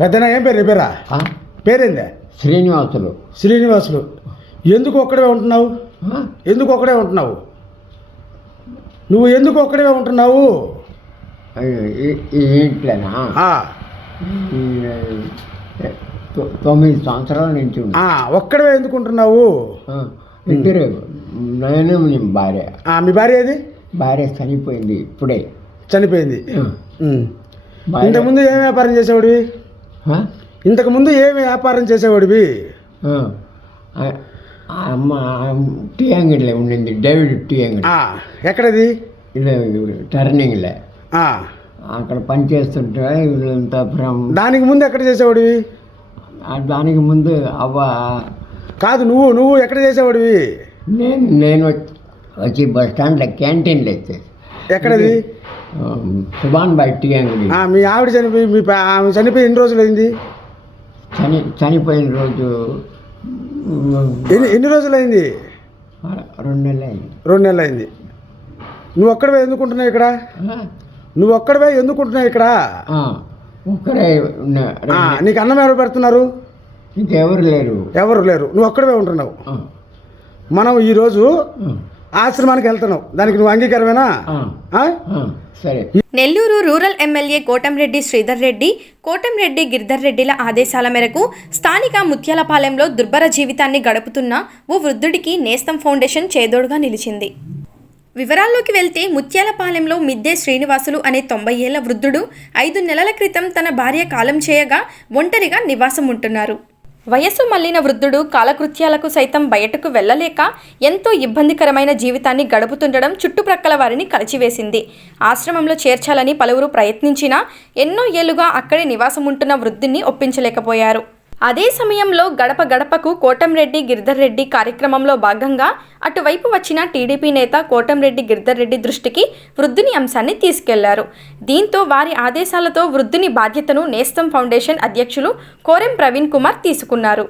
పెద్దనా ఏం పేరు పేరా? పేరేందే? శ్రీనివాసులు. శ్రీనివాసులు. ఎందుకు ఒక్కడే ఉంటున్నావు? ఎందుకు ఒక్కడే ఉంటున్నావు? నువ్వు ఎందుకు ఒక్కడే ఉంటున్నావు? ఇంట్లోనా? తొ- తొమ్మిది సంవత్సరాల నుంచి ఒక్కడే ఎందుకు ఉంటున్నావు? ఆ, ఇద్దరు నేను నీ భార్య. మీ భార్య ఏది? భార్య చనిపోయింది ఇప్పుడే. చనిపోయింది. ఇంతకుముందు ఏం వ్యాపారం చేసేవాడివి? ఇంతకుముందు ఏం వ్యాపారం చేసేవాడివి? అమ్మ టీ అంగడిలో ఉండింది డేవిడ్ టీ అంగడి. ఎక్కడది? టర్నింగ్లే. అక్కడ పనిచేస్తుంటే వీళ్ళంతా ఫ్రమ్ దానికి ముందు ఎక్కడ చేసేవాడివి? దానికి ముందు అవ్వ కాదు నువ్వు నువ్వు ఎక్కడ చేసేవాడివి? నేను నేను వచ్చి- వచ్చి బస్ స్టాండ్లో క్యాంటీన్లో వచ్చేసి ఎక్కడది? సుభాన్ బాయ్ టీ అంగడి ఆ, మీ ఆవిడ చనిపోయి మీ ఆమె చనిపోయి ఎన్ని రోజులు అయింది చని చనిపోయిన రోజు ఎన్ని ఎన్ని రోజులు అయింది రెండు నెలలు అయింది రెండు నెలలు అయింది నువ్వు ఒక్కడవే ఎందుకుంటున్నావు ఇక్కడ? నువ్వు ఒక్కడవే ఎందుకుంటున్నావు ఇక్కడ? ఒక్కడే నీకు అన్నం ఎవరు పెడుతున్నారు? ఇంకెవరు లేరు. ఎవరు లేరు. నువ్వు ఒక్కడవే ఉంటున్నావు. మనం ఈరోజు ఆశ్రమానికి వెళ్తున్నావు. దానికి నువ్వు అంగీకారమేనా? సరే. నెల్లూరు రూరల్ ఎమ్మెల్యే కోటంరెడ్డి శ్రీధర్ రెడ్డి కోటంరెడ్డి గిరిధర్ రెడ్డిల ఆదేశాల మేరకు స్థానిక ముత్యాలపాలెంలో దుర్భర జీవితాన్ని గడుపుతున్న ఓ వృద్ధుడికి నేస్తం ఫౌండేషన్ చేదోడుగా నిలిచింది. వివరాల్లోకి వెళ్తే ముత్యాలపాలెంలో మిద్దె శ్రీనివాసులు అనే తొంభై ఏళ్ళ వృద్ధుడు ఐదు నెలల క్రితం తన భార్య కాలం చేయగా ఒంటరిగా నివాసం ఉంటున్నారు వయస్సు మళ్ళిన వృద్ధుడు కాలకృత్యాలకు సైతం బయటకు వెళ్ళలేక ఎంతో ఇబ్బందికరమైన జీవితాన్ని గడుపుతుండడం చుట్టుప్రక్కల వారిని కలిచివేసింది. ఆశ్రమంలో చేర్చాలని పలువురు ప్రయత్నించినా ఎన్నో ఏళ్ళుగా అక్కడే నివాసం ఉంటున్న వృద్ధుని ఒప్పించలేకపోయారు. అదే సమయంలో గడప గడపకు కోటంరెడ్డి గిరిధర్ రెడ్డి కార్యక్రమంలో భాగంగా అటువైపు వచ్చిన టీడీపీ నేత కోటంరెడ్డి గిరిధర్ రెడ్డి దృష్టికి వృద్ధుని అంశాన్ని తీసుకెళ్ళారు. దీంతో వారి ఆదేశాలతో వృద్ధుని బాధ్యతను నేస్తం ఫౌండేషన్ అధ్యక్షులు కోరెం ప్రవీణ్ కుమార్ తీసుకున్నారు.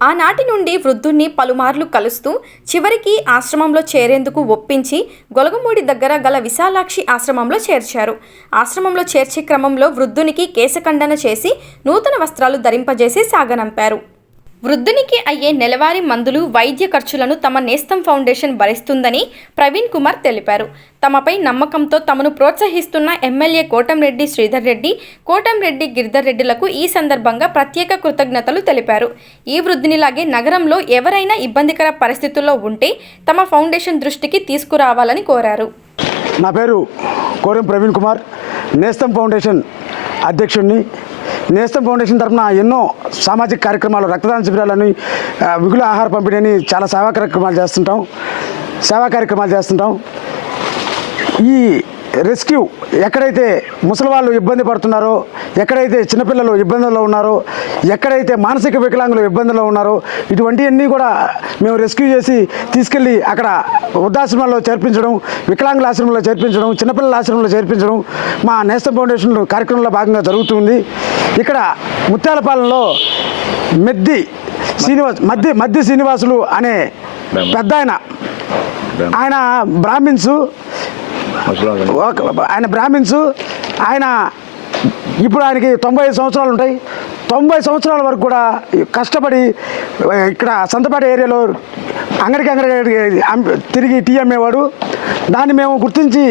ఆనాటి నుండి వృద్ధుణ్ణి పలుమార్లు కలుస్తూ చివరికి ఆశ్రమంలో చేరేందుకు ఒప్పించి గొలగమూడి దగ్గర గల విశాలాక్షి ఆశ్రమంలో చేర్చారు. ఆశ్రమంలో చేర్చే క్రమంలో వృద్ధునికి కేశఖండన చేసి నూతన వస్త్రాలు ధరింపజేసి సాగనంపారు. వృద్ధునికి అయ్యే నెలవారీ మందులు వైద్య ఖర్చులను తమ నేస్తం ఫౌండేషన్ భరిస్తుందని ప్రవీణ్ కుమార్ తెలిపారు. తమపై నమ్మకంతో తమను ప్రోత్సహిస్తున్న ఎమ్మెల్యే కోటంరెడ్డి శ్రీధర్ రెడ్డి కోటంరెడ్డి గిరిధర్ రెడ్డిలకు ఈ సందర్భంగా ప్రత్యేక కృతజ్ఞతలు తెలిపారు. ఈ వృద్ధునిలాగే నగరంలో ఎవరైనా ఇబ్బందికర పరిస్థితుల్లో ఉంటే తమ ఫౌండేషన్ దృష్టికి తీసుకురావాలని కోరారు. నా పేరు కోరం ప్రవీణ్ కుమార్. నేస్తం ఫౌండేషన్ అధ్యక్షుడిని నేస్తం ఫౌండేషన్ తరఫున ఎన్నో సామాజిక కార్యక్రమాలు రక్తదాన శిబిరాలని ఆ, మిగులు ఆహార పంపిణీని చాలా సేవా కార్యక్రమాలు చేస్తుంటాం. సేవా కార్యక్రమాలు చేస్తుంటాం. ఈ రెస్క్యూ ఎక్కడైతే ముసలి వాళ్ళు ఇబ్బంది పడుతున్నారో ఎక్కడైతే చిన్నపిల్లలు ఇబ్బందుల్లో ఉన్నారో ఎక్కడైతే మానసిక వికలాంగులు ఇబ్బందుల్లో ఉన్నారో ఇటువంటివన్నీ కూడా మేము రెస్క్యూ చేసి తీసుకెళ్ళి అక్కడ వృద్ధాశ్రమాల్లో చేర్పించడం వికలాంగుల ఆశ్రమంలో చేర్పించడం చిన్నపిల్లల ఆశ్రమంలో చేర్పించడం మా నేస్తం ఫౌండేషన్ కార్యక్రమంలో భాగంగా జరుగుతుంది. ఇక్కడ ముత్యాలపాలెంలో మెద్ది శ్రీనివాస్ మధ్య మధ్య శ్రీనివాసులు అనే పెద్ద ఆయన ఆయన బ్రాహ్మిన్స్. ఆయన బ్రాహ్మిన్స్ ఆయన ఇప్పుడు ఆయనకి తొంభై ఐదు సంవత్సరాలు ఉంటాయి తొంభై సంవత్సరాల వరకు కూడా కష్టపడి ఇక్కడ సంతపేట ఏరియాలో అంగడికి అంగడికి తిరిగి టీ అమ్మేవాడు. దాన్ని మేము గుర్తించి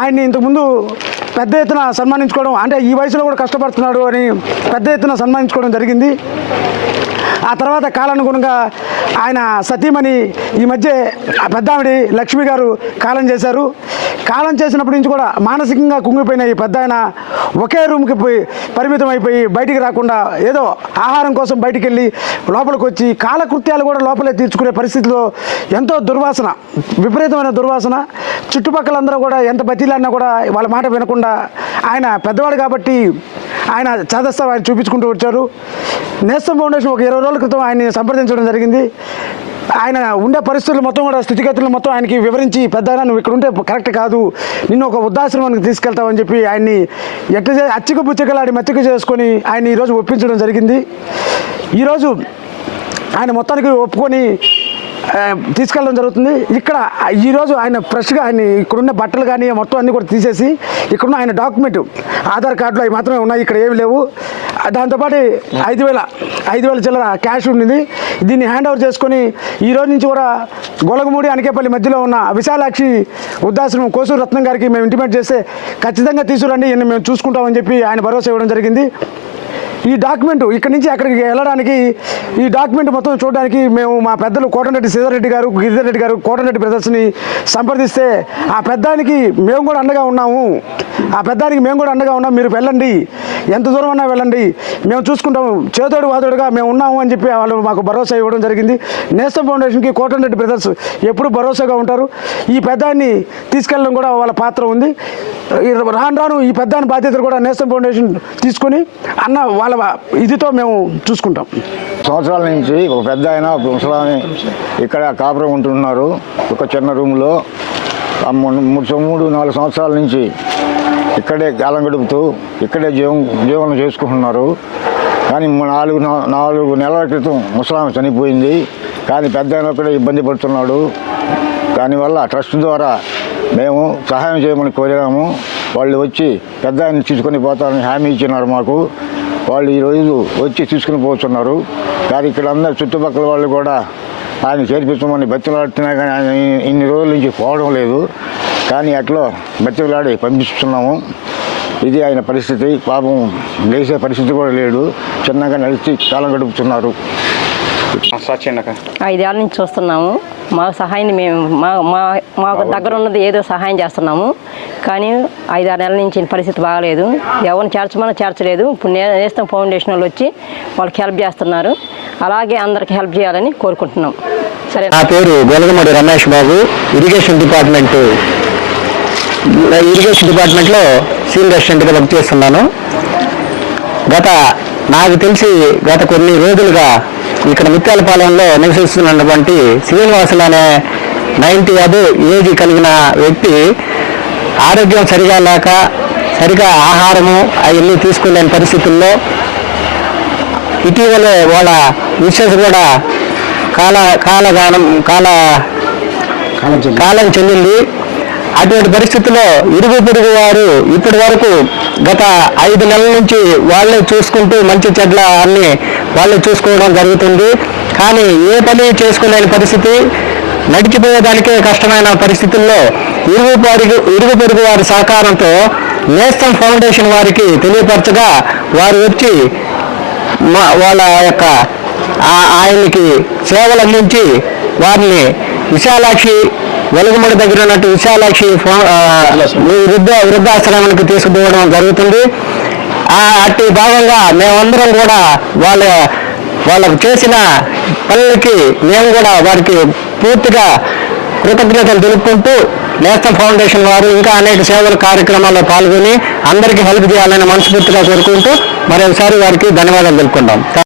ఆయన్ని ఇంతకుముందు పెద్ద ఎత్తున సన్మానించుకోవడం అంటే ఈ వయసులో కూడా కష్టపడుతున్నాడు అని పెద్ద ఎత్తున సన్మానించుకోవడం జరిగింది. ఆ తర్వాత కాలానుగుణంగా ఆయన సతీమణి ఈ మధ్య పెద్దావిడి లక్ష్మి గారు కాలం చేశారు. కాలం చేసినప్పటి నుంచి కూడా మానసికంగా కుంగిపోయిన ఈ పెద్ద ఆయన ఒకే రూమ్కి పోయి పరిమితం అయిపోయి బయటికి రాకుండా ఏదో ఆహారం కోసం బయటికి వెళ్ళి లోపలికి వచ్చి కాలకృత్యాలు కూడా లోపలే తీర్చుకునే పరిస్థితిలో ఎంతో దుర్వాసన విపరీతమైన దుర్వాసన. చుట్టుపక్కలందరూ కూడా ఎంత బతిలాడినా కూడా వాళ్ళ మాట వినకుండా ఆయన పెద్దవాడు కాబట్టి ఆయన చేదస్తా ఆయన చూపించుకుంటూ వచ్చారు. నేస్తం ఫౌండేషన్ ఒక ఇరవై రోజుల క్రితం ఆయన్ని సంప్రదించడం జరిగింది. ఆయన ఉండే పరిస్థితులు మొత్తం కూడా స్థితిగతులు మొత్తం ఆయనకి వివరించి పెద్ద నువ్వు ఇక్కడ ఉంటే కరెక్ట్ కాదు. నిన్ను ఒక వృద్ధాశ్రమానికి తీసుకెళ్తామని చెప్పి ఆయన్ని ఎట్లా అచ్చిక బుచ్చకలాడి మచ్చిక చేసుకొని ఆయన ఈరోజు ఒప్పించడం జరిగింది. ఈరోజు ఆయన మొత్తానికి ఒప్పుకొని తీసుకెళ్ళడం జరుగుతుంది. ఇక్కడ ఈరోజు ఆయన ఫ్రెష్గా ఆయన ఇక్కడున్న బట్టలు కానీ మొత్తం అన్నీ కూడా తీసేసి ఇక్కడున్న ఆయన డాక్యుమెంట్ ఆధార్ కార్డులు అవి మాత్రమే ఉన్నాయి ఇక్కడ ఏమి లేవు. దాంతోపాటు ఐదు వేల ఐదు వేల చిల్లర క్యాష్ ఉండింది. దీన్ని హ్యాండ్ ఓవర్ చేసుకొని ఈ రోజు నుంచి కూడా గొలగమూడి అనకేపల్లి మధ్యలో ఉన్న విశాలాక్షి వృద్ధాశ్రమం కోసూరు రత్నం గారికి మేము ఇంటిమేట్ చేస్తే ఖచ్చితంగా తీసుకురండి మేము చూసుకుంటామని చెప్పి ఆయన భరోసా ఇవ్వడం జరిగింది. ఈ డాక్యుమెంట్ ఇక్కడ నుంచి అక్కడికి వెళ్ళడానికి ఈ డాక్యుమెంట్ మొత్తం చూడడానికి మేము మా పెద్దలు కోటరెడ్డి సీతారెడ్డి గారు గిరిధర్ రెడ్డి గారు కోటరెడ్డి బ్రదర్స్ని సంప్రదిస్తే ఆ పెద్దానికి మేము కూడా అండగా ఉన్నాము. ఆ పెద్దానికి మేము కూడా అండగా ఉన్నాం. మీరు వెళ్ళండి. ఎంత దూరం అన్నా వెళ్ళండి. మేము చూసుకుంటాము. చేతోడు వాదోడుగా మేము ఉన్నాము అని చెప్పి వాళ్ళు మాకు భరోసా ఇవ్వడం జరిగింది. నేస్తం ఫౌండేషన్కి కోటరెడ్డి బ్రదర్స్ ఎప్పుడు భరోసాగా ఉంటారు. ఈ పెద్దాన్ని తీసుకెళ్ళడం కూడా వాళ్ళ పాత్ర ఉంది. రాను రాను ఈ పెద్దాని బాధ్యతలు కూడా నేస్తం ఫౌండేషన్ తీసుకుని అన్న వాళ్ళ ఇదితో మేము చూసుకుంటాం. సంవత్సరాల నుంచి ఒక పెద్ద ఆయన ఒక ఇక్కడ కాపురం ఉంటున్నారు. ఒక చిన్న రూమ్లో. మూడు మూడు- నాలుగు సంవత్సరాల నుంచి ఇక్కడే కాలం గడుపుతూ ఇక్కడే జీవం జీవనం చేసుకుంటున్నారు. కానీ నాలుగు నాలుగు నెలల క్రితం ముసలామె చనిపోయింది. కానీ పెద్ద ఆయన కూడా ఇబ్బంది పడుతున్నాడు. దానివల్ల ట్రస్ట్ ద్వారా మేము సహాయం చేయమని కోరినాము వాళ్ళు వచ్చి పెద్ద ఆయన తీసుకొని పోతారని హామీ ఇచ్చినారు మాకు. వాళ్ళు ఈరోజు వచ్చి తీసుకుని పోతున్నారు. కానీ ఇక్కడ అందరు చుట్టుపక్కల వాళ్ళు కూడా ఆయన చేర్పించమని బతిలాడుతున్నా కానీ ఆయన ఇన్ని- రోజుల నుంచి పోవడం లేదు. కానీ అట్లా బతిలాడి పంపిస్తున్నాము. ఇది ఆయన పరిస్థితి. పాపం లేచే పరిస్థితి కూడా లేడు. చిన్నగా నడిచి కాలం గడుపుతున్నారు ఐదేళ్ళ నుంచి చూస్తున్నాము. మా సహాయాన్ని మేము మా మా మాకు దగ్గర ఉన్నది ఏదో సహాయం చేస్తున్నాము. కానీ ఐదారు నెలల నుంచి పరిస్థితి బాగలేదు. ఎవరిని చేర్చమని చేర్చలేదు. ఇప్పుడు నేను నేస్తం ఫౌండేషన్ వాళ్ళు వచ్చి వాళ్ళకి హెల్ప్ చేస్తున్నారు. అలాగే అందరికి హెల్ప్ చేయాలని కోరుకుంటున్నాం. సరే. నా పేరు Golagamudi Ramesh Babu irrigation department. Irrigation డిపార్ట్మెంట్లో సీనియర్ అసిస్టెంట్గా వర్క్ చేస్తున్నాను. గత నాకు తెలిసి గత కొన్ని రోజులుగా ఇక్కడ ముత్యాలపాలెంలో నివసిస్తున్నటువంటి శ్రీనివాసులు అనే నైంటీ అబో ఏజ్ కలిగిన వ్యక్తి ఆరోగ్యం సరిగా లేక సరిగా ఆహారము అవన్నీ తీసుకోలేని పరిస్థితుల్లో ఇటీవలే వాళ్ళ మిస్సెస్ కూడా కాల కాలగానం కాల కాలం చెందింది అటువంటి పరిస్థితుల్లో ఇరుగు పొరుగు వారు ఇప్పటి వరకు గత ఐదు నెలల నుంచి వాళ్ళే చూసుకుంటూ మంచి చెడ్ల అన్ని వాళ్ళే చూసుకోవడం జరుగుతుంది. కానీ ఏ పని చేసుకోలేని పరిస్థితి నడిచిపోయేదానికే కష్టమైన పరిస్థితుల్లో ఇరుగు పొరుగు ఇరుగు పొరుగు వారి సహకారంతో నేస్తం ఫౌండేషన్ వారికి తెలియపరచగా వారు వచ్చి మా వాళ్ళ యొక్క ఆయనకి సేవలు అందించి వారిని విశాలాక్షి వెలుగుమడి దగ్గర ఉన్నట్టు విశాలాక్షి వృద్ధ వృద్ధాశ్రమానికి తీసుకుపోవడం జరుగుతుంది. అట్టి భాగంగా మేమందరం కూడా వాళ్ళ వాళ్ళకు చేసిన పనులకి మేము కూడా వారికి పూర్తిగా కృతజ్ఞతలు తెలుపుకుంటూ నేస్తం ఫౌండేషన్ వారు ఇంకా అనేక సేవల కార్యక్రమాల్లో పాల్గొని అందరికీ హెల్ప్ చేయాలని మనస్ఫూర్తిగా కోరుకుంటూ మరొకసారి వారికి ధన్యవాదాలు తెలుపుకుంటాం